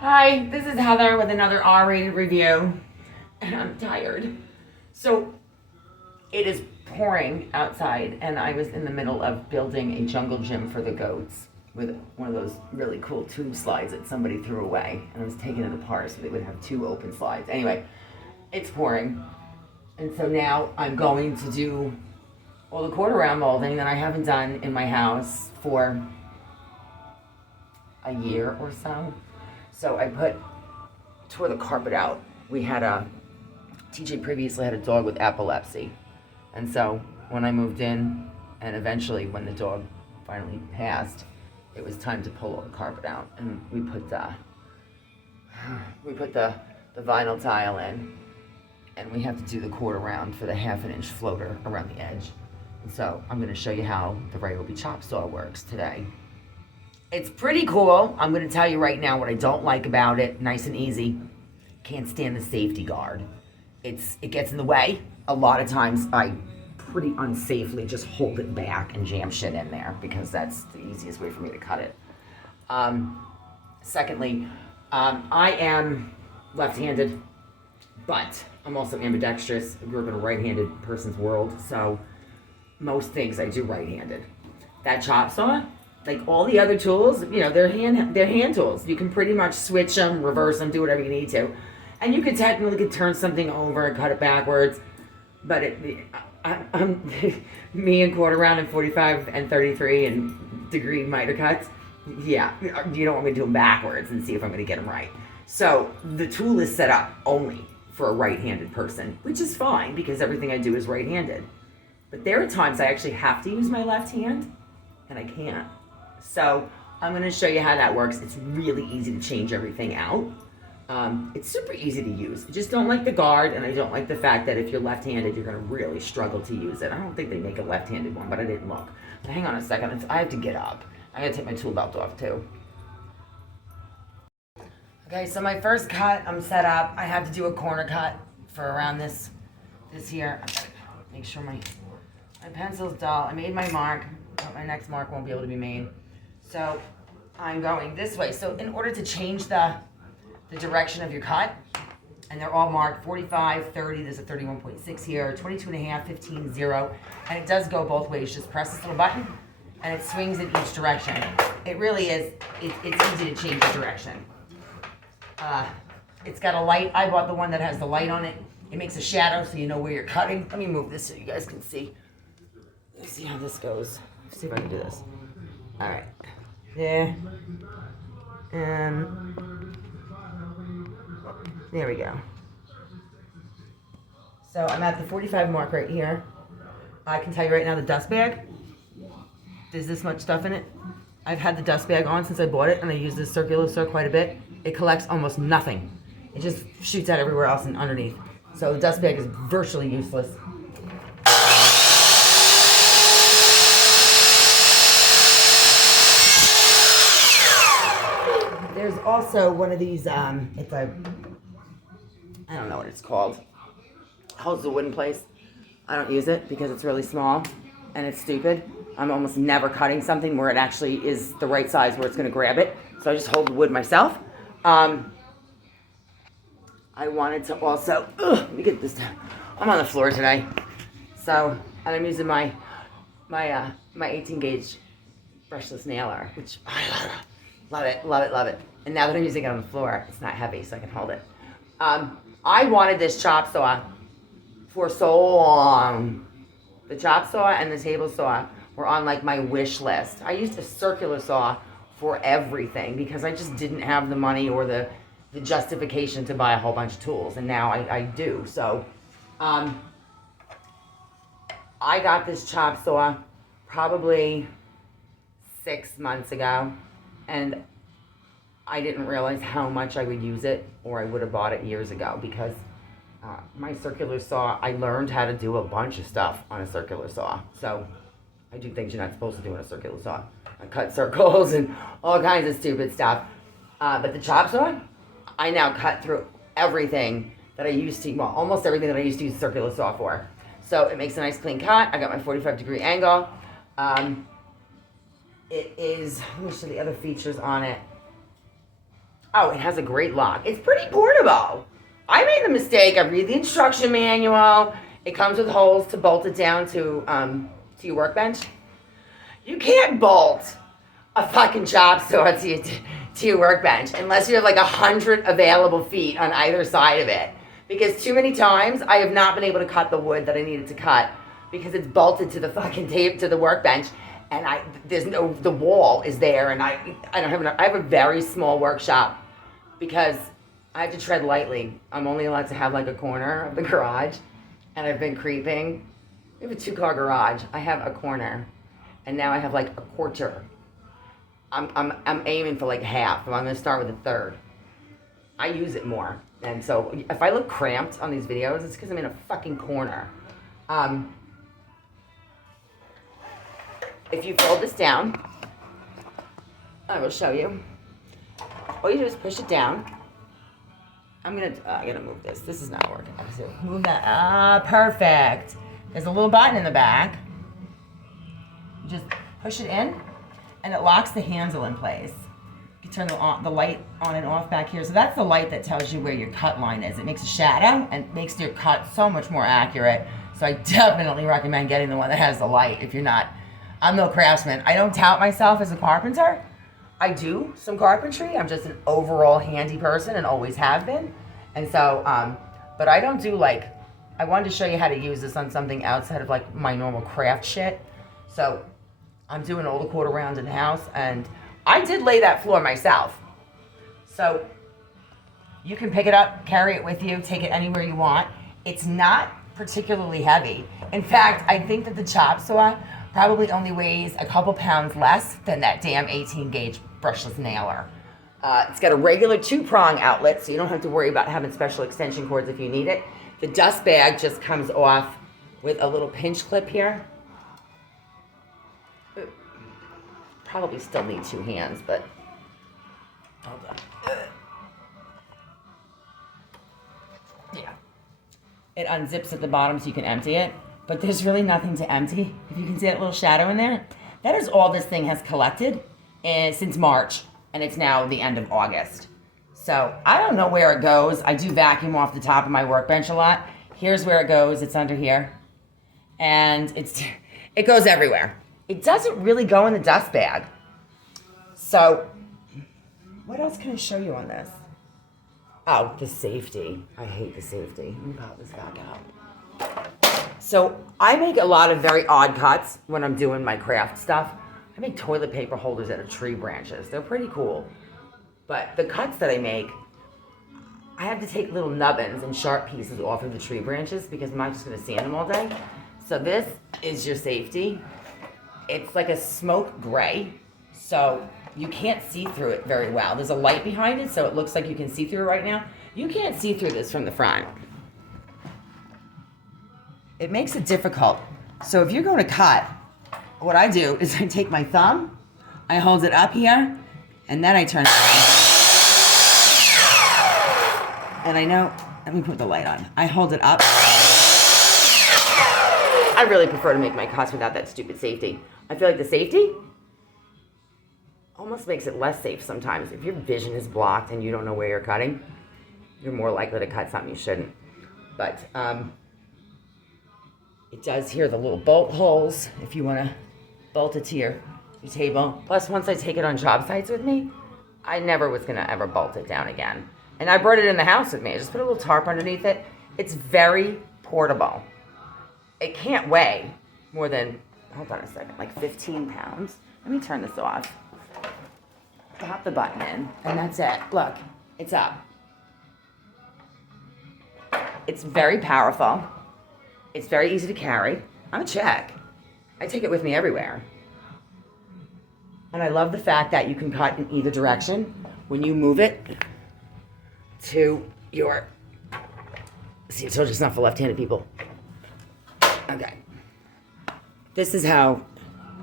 Hi, this is Heather with another R-rated review, and I'm tired. So, it is pouring outside, and I was in the middle of building a jungle gym for the goats with one of those really cool tube slides that somebody threw away, and I was taking it apart so they would have two open slides. Anyway, it's pouring, and so now I'm going to do all the quarter round molding that I haven't done in my house for a year or so. So I tore the carpet out. We had TJ previously had a dog with epilepsy. And so when I moved in, and eventually when the dog finally passed, it was time to pull all the carpet out. And we put the vinyl tile in, and we have to do the quarter round for the 1/2 inch floater around the edge. And so I'm gonna show you how the Ryobi chop saw works today. It's pretty cool. I'm going to tell you right now what I don't like about it. Nice and easy. Can't stand the safety guard. It gets in the way. A lot of times I pretty unsafely just hold it back and jam shit in there because that's the easiest way for me to cut it. Secondly, I am left-handed, but I'm also ambidextrous. I grew up in a right-handed person's world, so most things I do right-handed. That chop saw, like all the other tools, you know, they're hand tools. You can pretty much switch them, reverse them, do whatever you need to. And you could technically turn something over and cut it backwards. But I'm me and quarter round and 45 and 33 and degree miter cuts. Yeah, you don't want me to do them backwards and see if I'm going to get them right. So the tool is set up only for a right-handed person, which is fine because everything I do is right-handed. But there are times I actually have to use my left hand and I can't. So I'm going to show you how that works. It's really easy to change everything out. It's super easy to use. I just don't like the guard, and I don't like the fact that if you're left-handed, you're going to really struggle to use it. I don't think they make a left-handed one, but I didn't look. So hang on a second. I have to get up. I got to take my tool belt off too. Okay, so my first cut, I'm set up. I have to do a corner cut for around this here. I got to make sure my pencil's dull. I made my mark, but my next mark won't be able to be made. So I'm going this way. So in order to change the direction of your cut, and they're all marked 45, 30, there's a 31.6 here, 22.5, 15, 0, and it does go both ways. Just press this little button, and it swings in each direction. It really is, it's easy to change the direction. It's got a light. I bought the one that has the light on it. It makes a shadow so you know where you're cutting. Let me move this so you guys can see. Let's see how this goes. Let's see if I can do this. All right. There. And there we go. So I'm at the 45 mark right here. I can tell you right now the dust bag, there's this much stuff in it. I've had the dust bag on since I bought it, and I use this circular saw quite a bit. It collects almost nothing. It just shoots out everywhere else and underneath. So the dust bag is virtually useless. There's also one of these, it's a, I don't know what it's called. Holds the wood in place. I don't use it because it's really small and it's stupid. I'm almost never cutting something where it actually is the right size where it's going to grab it. So I just hold the wood myself. I wanted to also, let me get this down. I'm on the floor today. So, and I'm using my 18 gauge brushless nailer, which I love it, love it, love it. And now that I'm using it on the floor, it's not heavy, so I can hold it. I wanted this chop saw for so long. The chop saw and the table saw were on like my wish list. I used a circular saw for everything because I just didn't have the money or the justification to buy a whole bunch of tools, and now I do. So I got this chop saw probably 6 months ago, and I didn't realize how much I would use it, or I would have bought it years ago, because my circular saw, I learned how to do a bunch of stuff on a circular saw. So I do things you're not supposed to do on a circular saw. I cut circles and all kinds of stupid stuff. But the chop saw, I now cut through everything that I used to, well, almost everything that I used to use a circular saw for. So it makes a nice clean cut. I got my 45-degree angle. It is, let me show the other features on it. Oh, it has a great lock. It's pretty portable. I made the mistake. I read the instruction manual. It comes with holes to bolt it down to your workbench. You can't bolt a fucking chop saw to your workbench unless you have like 100 available feet on either side of it. Because too many times I have not been able to cut the wood that I needed to cut because it's bolted to the fucking tape to the workbench, and the wall is there, and I don't have enough. I have a very small workshop because I have to tread lightly. I'm only allowed to have like a corner of the garage, and I've been creeping. We have a 2-car garage. I have a corner, and now I have like a quarter. I'm aiming for like half. I'm gonna start with a third. I use it more, and so if I look cramped on these videos, it's because I'm in a fucking corner. If you fold this down, I will show you. All you do is push it down. I gotta move this. This is not working. So move that. Perfect. There's a little button in the back. You just push it in, and it locks the handle in place. You can turn the light on and off back here. So that's the light that tells you where your cut line is. It makes a shadow and makes your cut so much more accurate. So I definitely recommend getting the one that has the light if you're not. I'm no craftsman. I don't tout myself as a carpenter. I do some carpentry. I'm just an overall handy person and always have been. And so, but I don't do like, I wanted to show you how to use this on something outside of like my normal craft shit. So I'm doing all the quarter rounds in the house, and I did lay that floor myself. So you can pick it up, carry it with you, take it anywhere you want. It's not particularly heavy. In fact, I think that the chop saw probably only weighs a couple pounds less than that damn 18 gauge brushless nailer. It's got a regular 2-prong outlet, so you don't have to worry about having special extension cords if you need it. The dust bag just comes off with a little pinch clip here. Probably still need 2 hands, but hold on. Yeah. It unzips at the bottom so you can empty it, but there's really nothing to empty. If you can see that little shadow in there, that is all this thing has collected since March, and it's now the end of August. So I don't know where it goes. I do vacuum off the top of my workbench a lot. Here's where it goes. It's under here, and it goes everywhere. It doesn't really go in the dust bag. So what else can I show you on this? Oh, the safety. I hate the safety. Let me pop this back out. So I make a lot of very odd cuts when I'm doing my craft stuff. I make toilet paper holders out of tree branches. They're pretty cool. But the cuts that I make, I have to take little nubbins and sharp pieces off of the tree branches because I'm not just going to sand them all day. So this is your safety. It's like a smoke gray, so you can't see through it very well. There's a light behind it, so it looks like you can see through it right now. You can't see through this from the front. It makes it difficult. So if you're going to cut, what I do is I take my thumb, I hold it up here, and then I turn it on. And I know, let me put the light on. I hold it up. I really prefer to make my cuts without that stupid safety. I feel like the safety almost makes it less safe sometimes. If your vision is blocked and you don't know where you're cutting, you're more likely to cut something you shouldn't. But it does here, the little bolt holes, if you want to bolt it to your table. Plus, once I take it on job sites with me, I never was going to ever bolt it down again. And I brought it in the house with me. I just put a little tarp underneath it. It's very portable. It can't weigh more than, hold on a second, like 15 pounds. Let me turn this off. Pop the button in, and that's it. Look, it's up. It's very powerful. It's very easy to carry. I'm a check. I take it with me everywhere. And I love the fact that you can cut in either direction when you move it to your, see, I told you it's not for left-handed people. Okay. This is how,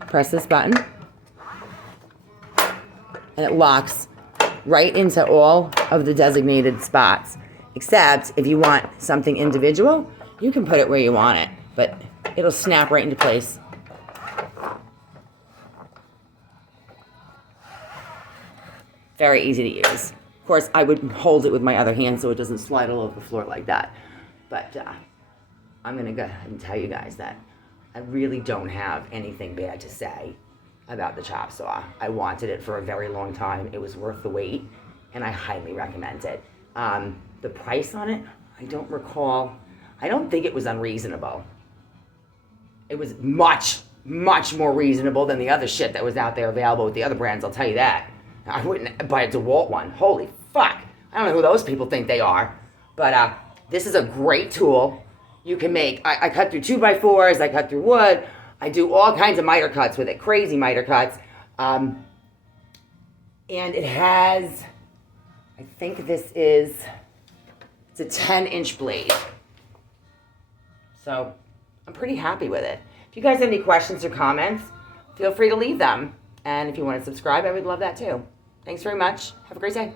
press this button, and it locks right into all of the designated spots. Except if you want something individual, you can put it where you want it, but it'll snap right into place. Very easy to use. Of course, I would hold it with my other hand so it doesn't slide all over the floor like that. But I'm going to go ahead and tell you guys that I really don't have anything bad to say about the chop saw. I wanted it for a very long time. It was worth the wait, and I highly recommend it. The price on it, I don't recall. I don't think it was unreasonable. It was much, much more reasonable than the other shit that was out there available with the other brands, I'll tell you that. I wouldn't buy a DeWalt one. Holy fuck. I don't know who those people think they are. But this is a great tool. You can make, I cut through 2x4s, I cut through wood. I do all kinds of miter cuts with it, crazy miter cuts. And it has, I think this is, it's a 10-inch blade. So I'm pretty happy with it. If you guys have any questions or comments, feel free to leave them. And if you want to subscribe, I would love that too. Thanks very much. Have a great day.